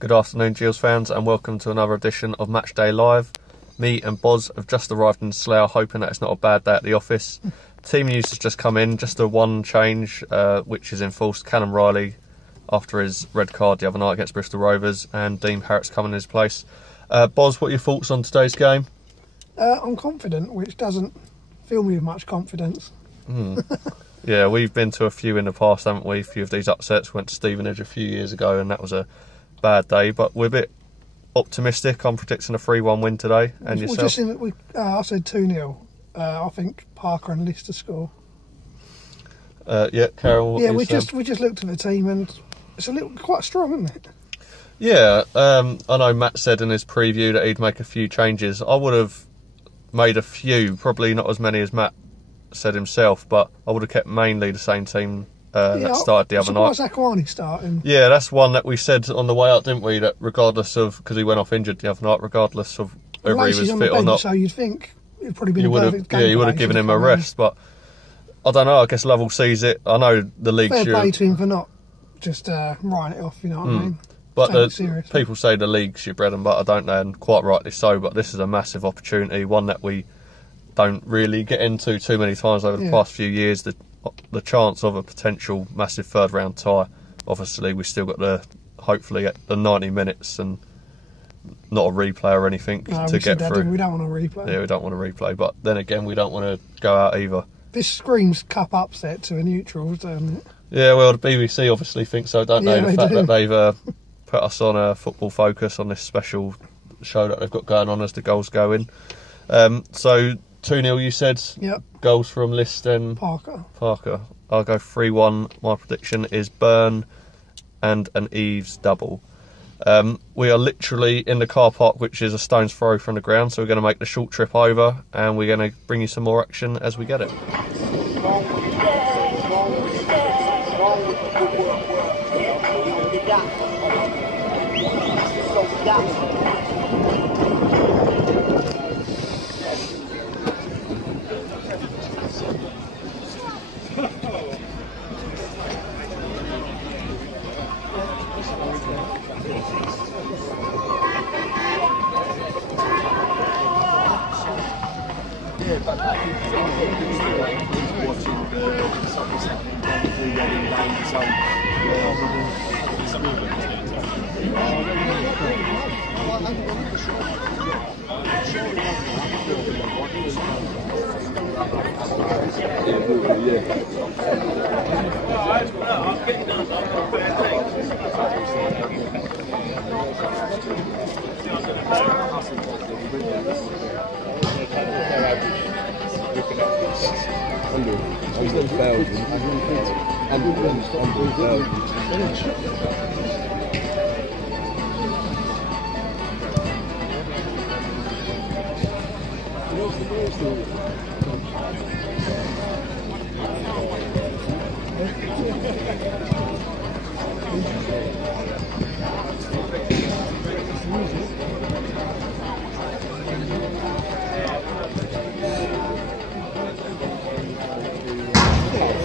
Good afternoon, Gills fans, and welcome to another edition of Matchday Live. Me and Boz have just arrived in Slough, hoping that it's not a bad day at the office. Team news has just come in, just a one change, which is enforced. Callum Riley, after his red card the other night against Bristol Rovers, and Dean Parrott's coming in his place. Boz, what are your thoughts on today's game? I'm confident, which doesn't fill me with much confidence. Yeah, we've been to a few in the past, haven't we? A few of these upsets. Went to Stevenage a few years ago, and that was a bad day, but we're a bit optimistic. I'm predicting a 3-1 win today. And yourself? Just in that I said 2-0. I think Parker and Lister score. Yeah, Carol. Yeah, we just looked at the team and it's quite strong, isn't it? Yeah, I know Matt said in his preview that he'd make a few changes. I would have made a few, probably not as many as Matt said himself, but I would have kept mainly the same team that started the other night. Zakwani starting? Yeah, that's one that we said on the way out, didn't we? That regardless of, because he went off injured the other night, regardless of whether he was fit or not. So you'd think it'd probably been a perfect game. Yeah, you would have given him a rest, but I don't know. I guess Lovell sees it. I know the league's fair play to him for not just writing it off. You know what I mean? But people say the league's your bread and butter, don't they? And quite rightly so. But this is a massive opportunity, one that we don't really get into too many times over the past few years. The chance of a potential massive third round tie. Obviously, we still got hopefully at the 90 minutes and not a replay or anything to get through. We don't want a replay. Yeah, we don't want a replay. But then again, we don't want to go out either. This screams cup upset to a neutral, doesn't it? Yeah, well, the BBC obviously think so, don't they? The fact that they've put us on a Football Focus on this special show that they've got going on as the goals go in. So 2-0, you said? Yep. Goals from List and Parker. I'll go 3-1. My prediction is Burn and an Eves double. We are literally in the car park, which is a stone's throw from the ground, so we're going to make the short trip over and we're going to bring you some more action as we get it.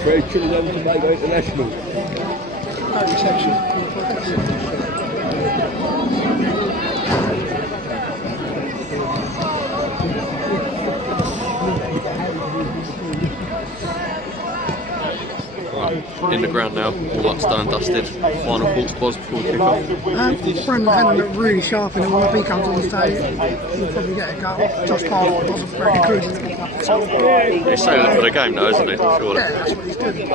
Very chilling over to Tobago International. No reception. In the ground now, all that's done and dusted. Final thoughts, Boz, before we kick off? Brendan Hannon looked really sharp in it. When he comes on the stage, he'll probably get a goal. Josh Parker wasn't very good. He's saving it for the game though, isn't he? Surely. Yeah, that's what he's doing.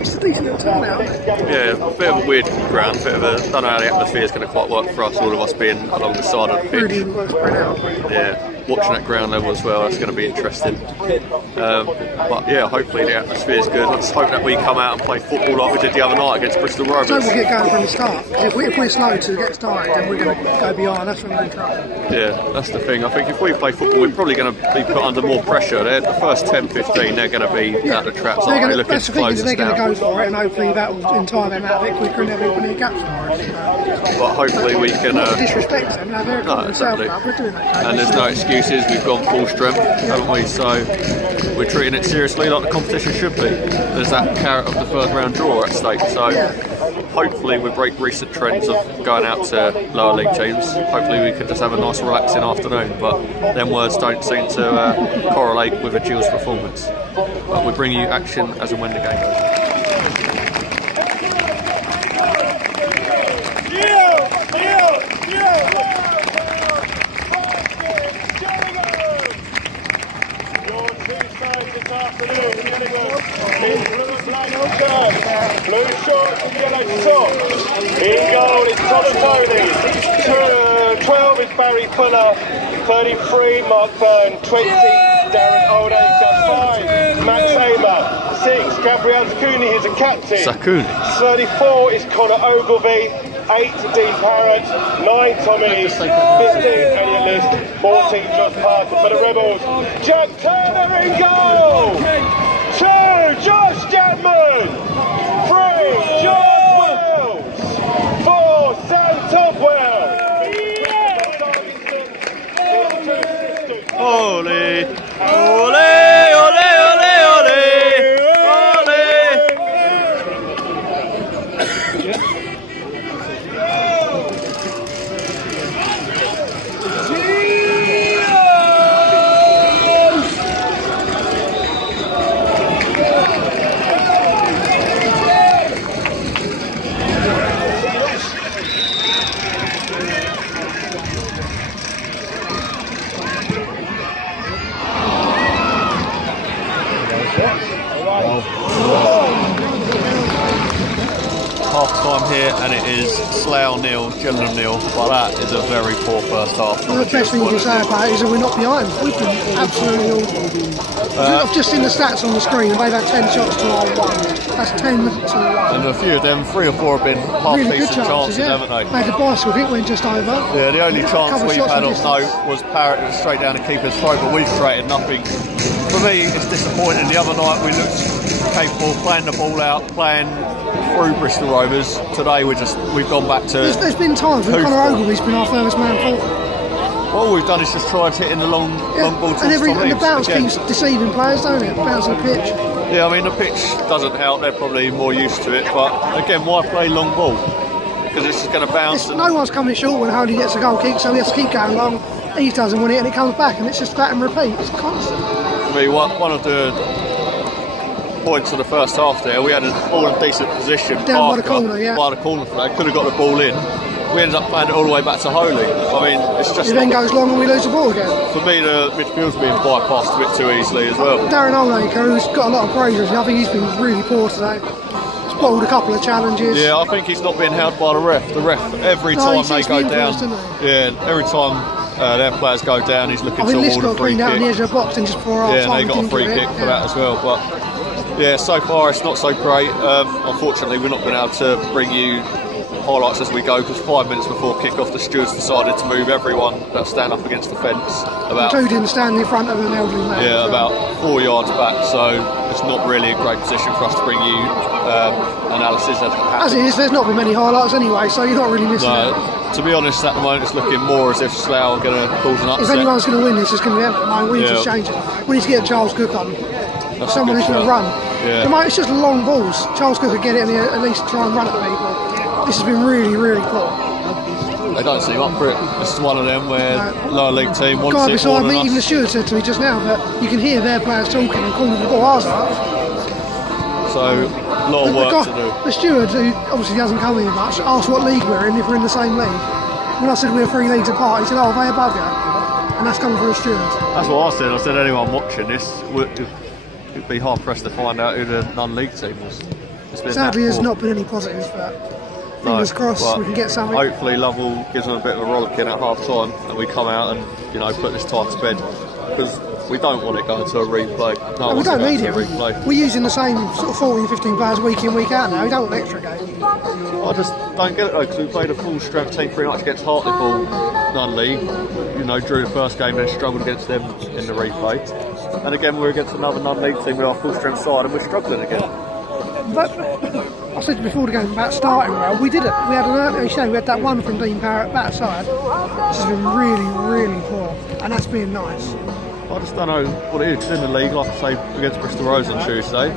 It's a decent little turnout. Yeah, a bit of a weird ground, don't know how the atmosphere is going to quite work for us, all of us being along the side of the pitch. Really well spread out. Yeah, watching at ground level as well, that's going to be interesting. But yeah, hopefully the atmosphere is good. Let's hope that we come out and play football like we did the other night against Bristol Rovers. So we'll get going from the start. If we're slow to get started, then we're going to go behind. That's when we're in trouble. Yeah, that's the thing. I think if we play football, we're probably going to be put under more pressure. The first 10-15, they're going to be out of the traps. They're looking to close us down. They're going to go for it, and hopefully that will entire them out a bit quicker, and they'll be opening gaps for us. But hopefully we can. Disrespect them. No, they're exactly. We're doing that. And there's no excuses. We've gone full strength, haven't we? So we're treating it seriously, like the competition should be. There's that carrot of the third round draw at stake. So hopefully we break recent trends of going out to lower league teams. Hopefully we can just have a nice relaxing afternoon, but them words don't seem to correlate with a Gills performance. But we bring you action as and when the game goes. Blue shorts and yellow socks. In goal is Tony. 12 is Barry Fuller. 33 Mark Byrne. 20 Darren Oldacre. 5 Max Hamer. 6 Gabriel Sakuni is a captain. Sakuni. 34 is Connor Ogilvie. 8 Dean Parrott. 9 Tommy. 15 Elliot List. 14 Josh Parker for the Rebels. Jack Turner in goal. 2 Josh Chapman. 3 John Wells. 4 Sam Topwell. Ole, ole, ole, ole, ole, half-time here, and it is Slough 0, Gillingham 0, but that is a very poor first half. Well, the best thing you can say about it is that we're not behind. We've been absolutely awful. I've just seen the stats on the screen, and they've had 10 shots to our 1. That's 10 to 1. And a few of them, 3 or 4 have been half-decent chances, haven't they? They had a bicycle hit, went just over. Yeah, the only chance we've had of note was Parrott straight down the keeper's throat, but we've created nothing. For me, it's disappointing. The other night we looked capable of playing the ball out, playing through Bristol Rovers. Today we've gone back to... There's been times when Connor Ogilvie's been our furthest man forward. All we've done is just try to hit in the long ball to and the bounce keeps deceiving players, don't it? The bounce of the pitch. Yeah, I mean, the pitch doesn't help. They're probably more used to it. But again, why play long ball? Because it's just going to bounce. No one's coming short when Holy gets a goal kick, so he has to keep going long. He doesn't win it and it comes back, and it's just that and repeat. It's constant. For me, one of the points of the first half there, we had a ball in decent position. Down by the corner, yeah. By the corner flag, could have got the ball in. We ended up playing it all the way back to Holy. I mean, it's just... It then goes long and we lose the ball again. For me, the midfield's being bypassed a bit too easily as well. Darren Oldacre, who's got a lot of praise, I think he's been really poor today. He's bottled a couple of challenges. Yeah, I think he's not being held by the ref. The ref, every time they go down... Yeah, every time their players go down, he's looking to award a free kick. Got cleaned out on the edge of the box and just before half time. Yeah, and they got a free kick for that as well. But yeah, so far it's not so great. Unfortunately, we're not going to be able to bring you highlights as we go, because 5 minutes before kick-off the stewards decided to move everyone that stand up against the fence, including standing in front of an elderly man. Yeah, about 4 yards back, so it's not really a great position for us to bring you analysis as it is. There's not been many highlights anyway, so you're not really missing out. To be honest, at the moment it's looking more as if Slough are going to cause an upset. If anyone's going to win this, it's going to be them. We need to change it. We need to get Charles Cook on. Someone who's going to run. Yeah. It's just long balls. Charles Cook could get it and at least try and run at people. This has been really, really poor. They don't seem up for it. This is one of them where lower league team wants it more than us. Even the steward said to me just now that you can hear their players talking and calling the ball ours up. So, a lot of work to do. The steward, who obviously doesn't come here much, asked what league we're in, if we're in the same league. When I said we were 3 leagues apart, he said, oh, are they above you? And that's coming from a steward. That's what I said. I said anyone watching this would be hard pressed to find out who the non-league team was. Sadly, there's not been any positives, but fingers crossed we can get something. Hopefully Lovell gives them a bit of a rollicking at half time and we come out and put this tie to bed, because we don't want it going to a replay. No, we don't need it. We're using the same sort of 14, 15 players week in, week out now. We don't want extra game. I just don't get it though, because we played a full strength team pretty much against Hartlepool non-league. Drew the first game and struggled against them in the replay. And again we're against another non-league team with our full strength side and we're struggling again. But I said before the game about starting well, we did it. We had we had that one from Dean Parrott back side, which has been really, really poor, and that's been nice. I just don't know what it is. It's in the league, like I say, against Bristol Rovers on Tuesday.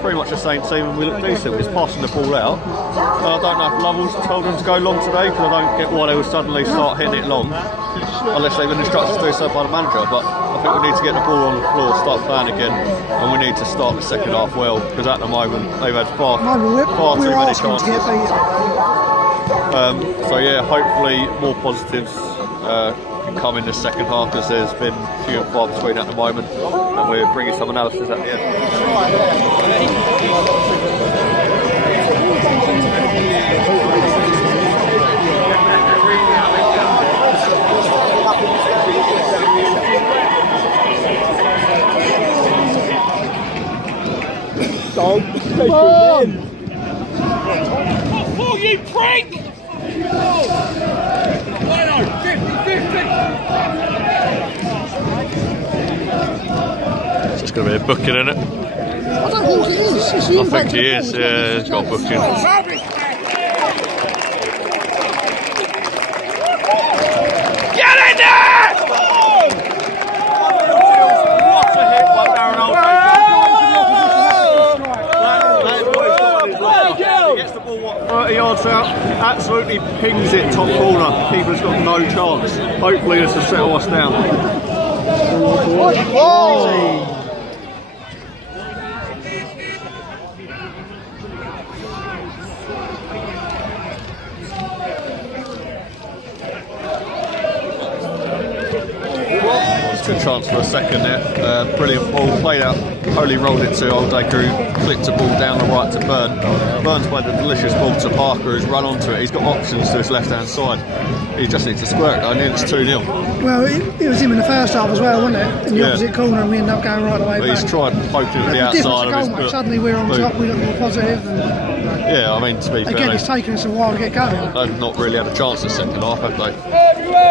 pretty much the same team and we look decent. We're just passing the ball out. I don't know if Lovell's told them to go long today, because I don't get why they would suddenly start hitting it long, unless they've been instructed to do so by the manager. But I think we need to get the ball on the floor, start playing again, and we need to start the second half well, because at the moment they've had far too many chances. So yeah, hopefully more positives can come in the second half, because there's been few and far between at the moment, and we're bringing some analysis at the end. Come on! Oh, you prick! Bueno, 50-50! It's just going to be a booking, isn't it? I don't think it is. I think he is, yeah, he's got a booking. Get in there! What a hit by Darren Oldby. He gets the ball, what, 30 yards out, absolutely pings it top corner. Keeper's got no chance. Hopefully this will settle us down. Good chance for a second there. Brilliant ball played out. Holy rolled it to Oldacre, who flicked a ball down the right to Byrne. Byrne's played a delicious ball to Parker, who's run onto it. He's got options to his left hand side. He just needs to square it though, and it's 2-0. Well, it was him in the first half as well, wasn't it? In the opposite corner, and we ended up going right away back. He's tried poking at the outside of his goal, suddenly we're on top, we look more positive. And yeah, I mean, to be fair, again, it's taken us a while to get going. They've not really had a chance in the second half, have they?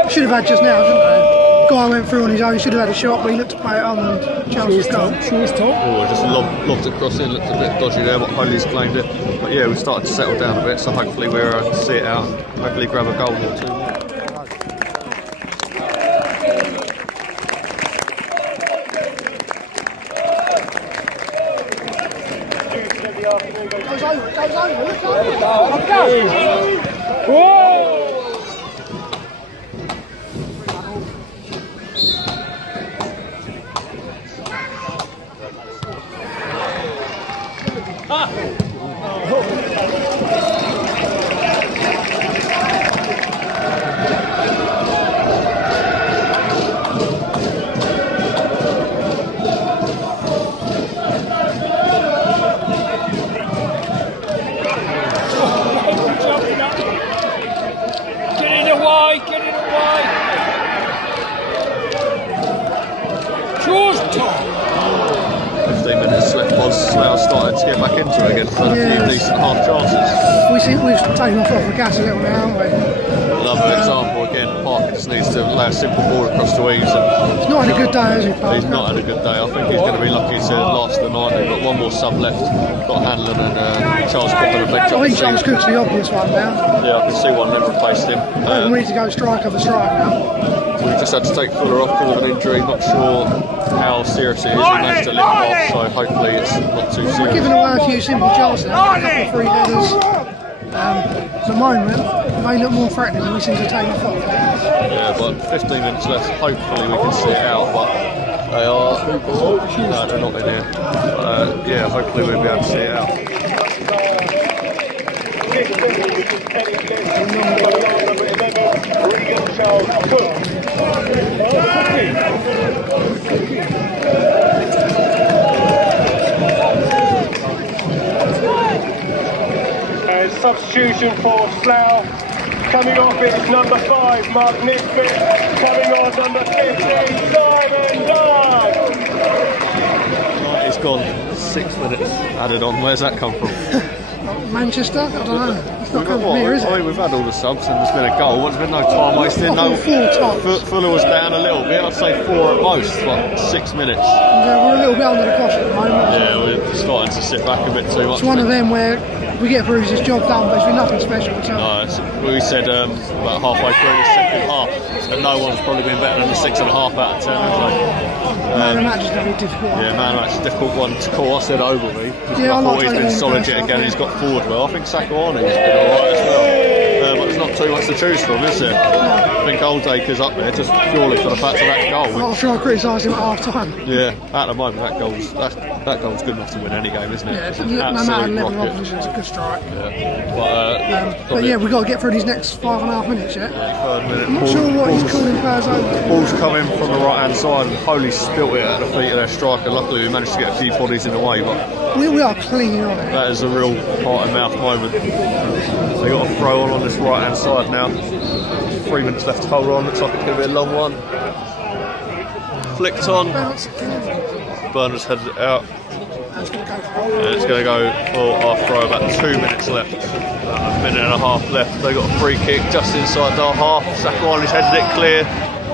Should have had just now, shouldn't they? Guy went through on his own, should have had a shot, but he looked to play it on and chance was gone. Oh, just lobbed it across in, looked a bit dodgy there, but Holy's claimed it. But yeah, we've started to settle down a bit, so hopefully we're see it out and hopefully grab a goal or two. Goes over. Whoa! Get it away! 15 minutes left was Slough started to get back into it again for a few decent half chances. We've taken off the gas a little now, haven't we? Another example again, Parker just needs to lay a simple ball across the wings. He's not had a good day, has he, Parker? He's not had a good day. I think he's going to be lucky to last the night. They've got one more sub left. Got Hanlon and Charles Cook on the bench. I think Charles Cook's the obvious one now. Yeah, I can see one that replaced him. We need to go striker for strike now. We just had to take Fuller off because of an injury. Not sure how serious it is. He managed to lift off, so hopefully it's not too serious. We're giving away a few simple chances, a couple of free headers. At the moment, they look more threatening than we seem to take off. Yeah, but 15 minutes left. Hopefully we can see it out, but they are. No, they're not in here. Yeah, hopefully we'll be able to see it out. And substitution for Slough. Coming off is number 5, Mark Nisbet. Coming on number 15, Simon Dodd. Right, it's gone. 6 minutes added on. Where's that come from? Manchester? I don't know. It's not coming from here, is it? I mean, we've had all the subs and there's been a goal. There's been no time wasted. No, 4 tops. Fuller was down a little bit. I'd say 4 at most, like 6 minutes. Yeah, we're a little bit under the cosh at the moment. Yeah, we're starting to sit back a bit too much. It's one of them where we get through this job done, but it's been nothing special at all. No, we said about halfway through the second half that no one's probably been better than a 6.5 out of 10. Man of match is going to be a difficult one. Yeah, man of match is a difficult one to call. I said Ogilvy. Yeah, I thought he's been solid yet again. He's got forward well. I think Sakuani's been alright as well. But there's not too much to choose from, is there? I think Oldacre's up there just purely for the fact of that goal. I'm not sure I criticise him at half time. Yeah, at the moment that goal's good enough to win any game, isn't it? Yeah, no matter the level of opposition, it's a good strike. Yeah. But yeah, we've got to get through these next 5.5 minutes, yeah? 3rd minute. I'm not sure what he's calling players over. Ball's coming from the right hand side and Holy spilt it at the feet of their striker. Luckily we managed to get a few bodies in the way, but we are clinging on it. that is a real heart and mouth moment. They got a throw on this right hand side now. 3 minutes left to hold on. Looks like it's going to be a long one. Flicked on. Bernard's headed it out. And it's going to go for our throw. About 2 minutes left. A minute and a half left. They got a free kick just inside our half. Sakuani's headed it clear.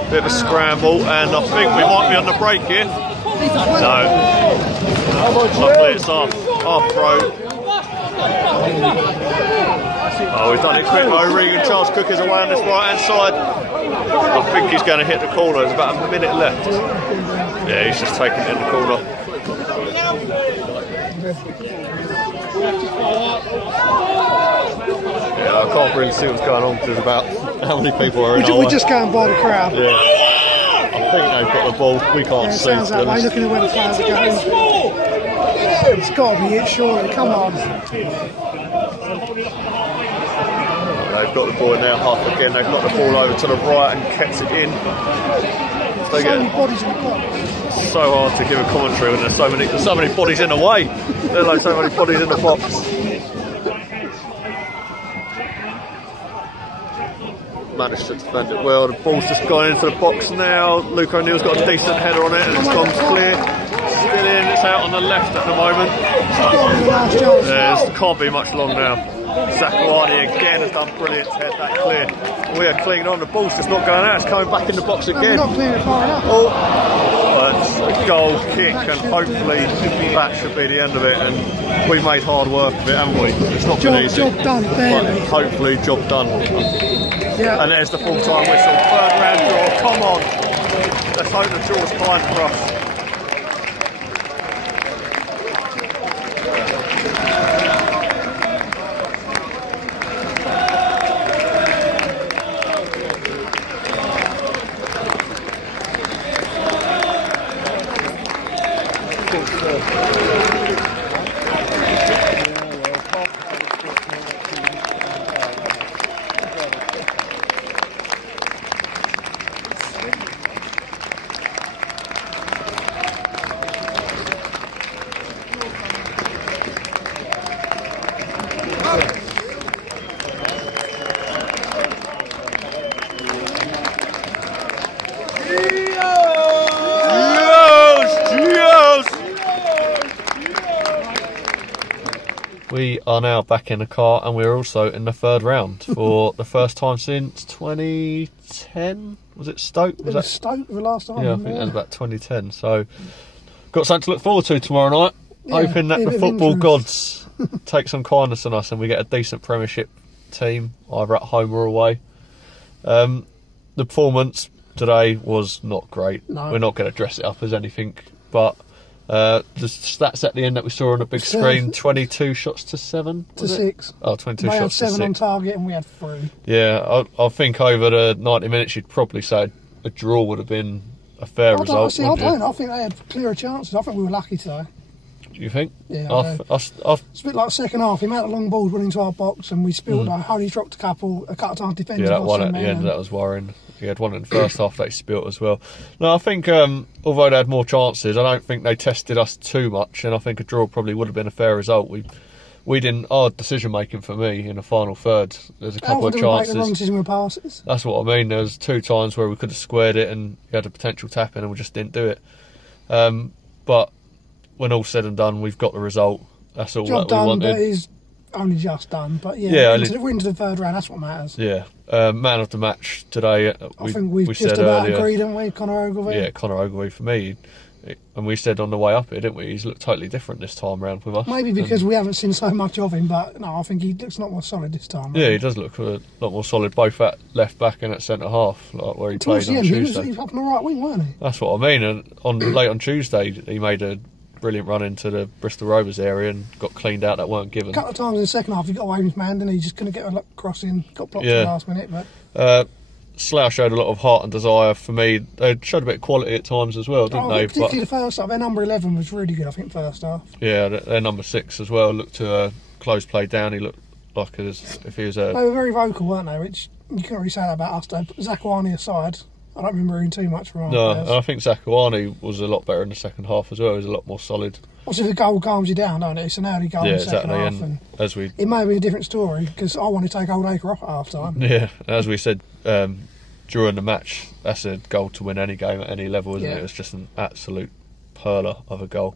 Bit of a scramble, and I think we might be on the break here. So, luckily it's our throw. Oh, we've done it quick though. Regan Charles Cook is away on this right hand side. I think he's going to hit the corner. There's about a minute left. Yeah, he's just taking it in the corner. Yeah, I can't really see what's going on because about how many people are in our way. We're just going by the crowd. Yeah. I think they've got the ball. We can't see. Sounds that way, looking at where the players are going. It's got to be it, surely. Come on. They've got the ball in their half again. They've got the ball over to the right and kept it in. So many bodies in the box. So hard to give a commentary when there's so many bodies in the way. There's like so many bodies in the box. Managed to defend it well. The ball's just gone into the box now. Luke O'Neill's got a decent header on it and it's gone clear. Still in. It's out on the left at the moment. Yeah, it can't be much long now. Zakuani again has done brilliant to head that clear. We are clinging on, the ball's just not going out, it's coming back in the box again. We're not clearing it far enough. That's a goal kick and hopefully that should be the end of it, and we've made hard work of it, haven't we? It's not been easy. Job done, barely. But hopefully job done. Yeah. And there's the full-time whistle, 3rd round draw, come on. Let's hope the draw's kind for us. We are now back in the car and we're also in the 3rd round for the first time since 2010. Was it Stoke? Was that Stoke the last time? Yeah, I think that was about 2010. So, got something to look forward to tomorrow night. Yeah, hoping that the football gods take some kindness on us and we get a decent Premiership team, either at home or away. The performance today was not great. No. We're not going to dress it up as anything, but the stats at the end that we saw on the big screen, 22 shots to 7? To 6. Oh, 22 shots to 6. They had 7 on target and we had 3. Yeah, I think over the 90 minutes you'd probably say a draw would have been a fair result. I think they had clearer chances. I think we were lucky today. Do you think? Yeah, it's a bit like second half. The amount of long balls went into our box and we spilled. Hardy dropped a couple of times defenders. Yeah, that one at the end, that was worrying. He had one in the first half that he spilt as well. No, I think although they had more chances, I don't think they tested us too much, and I think a draw probably would have been a fair result. We didn't. Our decision making for me in the final third, there's a couple of chances. The wrong decision with passes. That's what I mean. There was 2 times where we could have squared it and we had a potential tap in, and we just didn't do it. But when all's said and done, we've got the result. That's all that we wanted. But only just done. But we're into the third round. That's what matters. Yeah. Man of the match today. I think we've just about agreed, haven't we, Conor Ogilvie? Yeah, Conor Ogilvie for me. And we said on the way up here, didn't we? He's looked totally different this time round with us. Maybe because we haven't seen so much of him, but no, I think he looks a lot more solid this time. Yeah, he does look a lot more solid, both at left back and at centre half, like where he played on Tuesday. He was up on the right wing, weren't he? That's what I mean. And late on Tuesday, he made a brilliant run into the Bristol Rovers area and got cleaned out that weren't given. A couple of times in the second half, he got away with his man, didn't he? Just couldn't get a cross in, got blocked at the last minute. But Slough showed a lot of heart and desire for me. They showed a bit of quality at times as well, didn't they? Particularly the first half. Their number 11 was really good, I think, first half. Yeah, their number 6 as well looked to close play down. He looked like as if he was a... They were very vocal, weren't they? Which you can't really say that about us, though. Zakuani aside, I don't remember hearing too much from our players. I think Zakuani was a lot better in the second half as well. He was a lot more solid. Obviously, the goal calms you down, don't it? It's an early goal in the second half. And as it may be a different story, because I want to take Old Acre off at half-time. Yeah, as we said during the match, that's a goal to win any game at any level, isn't it? It was just an absolute perler of a goal.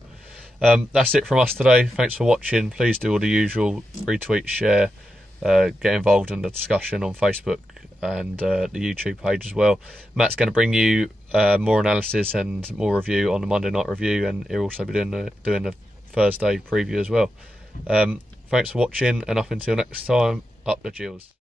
That's it from us today. Thanks for watching. Please do all the usual: retweet, share, get involved in the discussion on Facebook and the YouTube page as well. Matt's going to bring you more analysis and more review on the Monday night review, and he'll also be doing the Thursday preview as well. Thanks for watching, and up until next time, up the Gills.